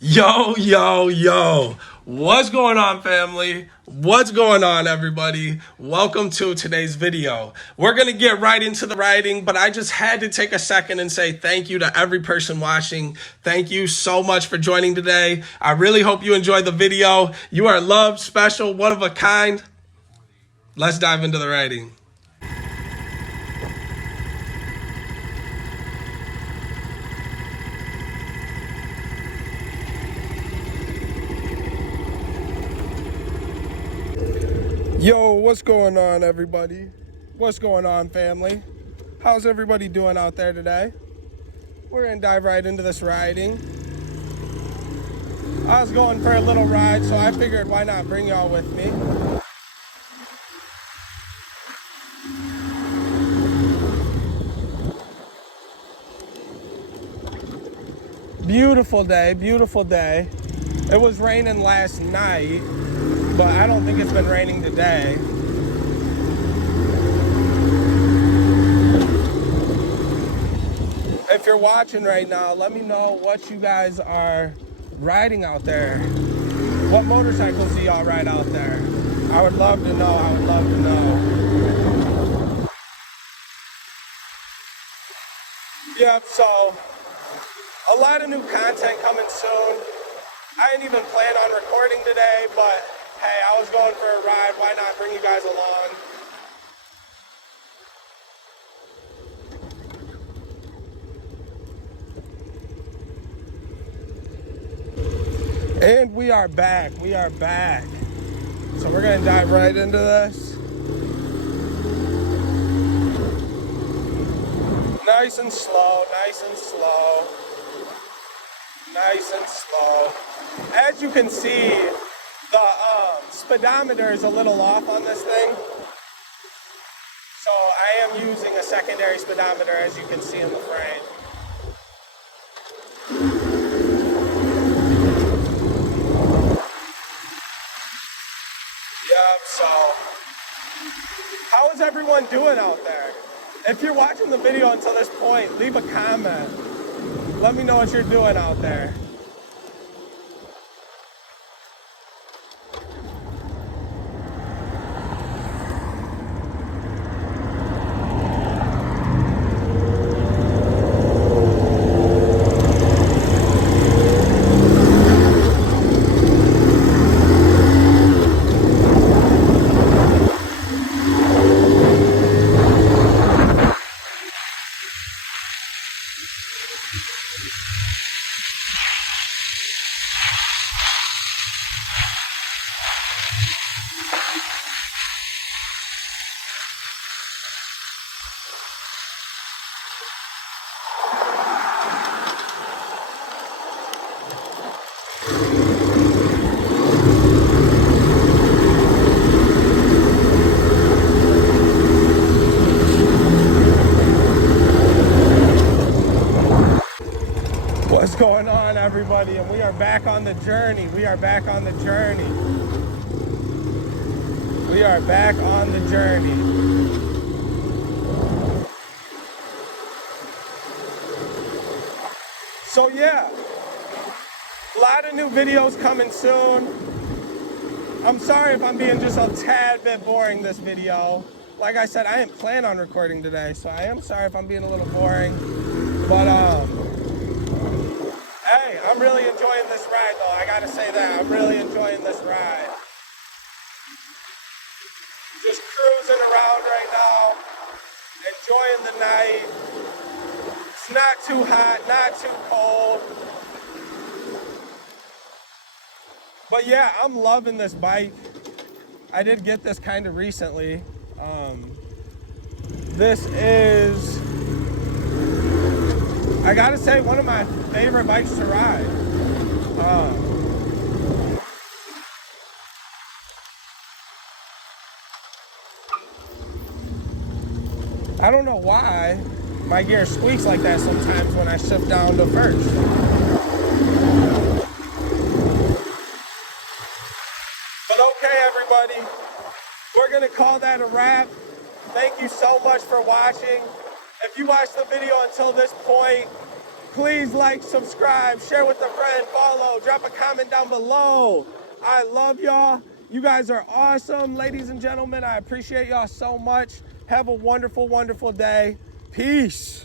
Yo, yo, yo. What's going on, family? What's going on, everybody? Welcome to today's video. We're going to get right into the writing, but I just had to take a second and say thank you to every person watching. Thank you so much for joining today. I really hope you enjoyed the video. You are loved, special, one of a kind. Let's dive into the writing. Yo, what's going on, everybody? What's going on, family? How's everybody doing out there today? We're gonna dive right into this writing. I was going for a little ride, so I figured why not bring y'all with me. Beautiful day, beautiful day. It was raining last night, but I don't think it's been raining today. If you're watching right now, let me know what you guys are riding out there. What motorcycles do y'all ride out there? I would love to know, I would love to know. Yep, so a lot of new content coming soon. I didn't even plan on recording today, but hey, I was going for a ride. Why not bring you guys along? And we are back. We are back. So we're going to dive right into this. Nice and slow, nice and slow. Nice and slow. As you can see, the speedometer is a little off on this thing. So I am using a secondary speedometer, as you can see in the frame. Yep, so how is everyone doing out there? If you're watching the video until this point, leave a comment. Let me know what you're doing out there. What's going on, everybody? And we are back on the journey. We are back on the journey. We are back on the journey. So yeah, a lot of new videos coming soon. I'm sorry if I'm being just a tad bit boring this video. Like I said, I didn't plan on recording today, so I am sorry if I'm being a little boring. But hey, I'm really enjoying this ride though. I gotta say that. I'm really enjoying this ride. Just cruising around right now, enjoying the night. It's not too hot, not too cold. But yeah, I'm loving this bike. I did get this kind of recently. This is, I gotta say, one of my favorite bikes to ride. I don't know why my gear squeaks like that sometimes when I shift down to first. But okay, everybody, we're gonna call that a wrap. Thank you so much for watching. If you watched the video until this point, Please like, subscribe, share with a friend, follow, drop a comment down below. I love y'all. You guys are awesome, ladies and gentlemen. I appreciate y'all so much. Have a wonderful, wonderful day. Peace.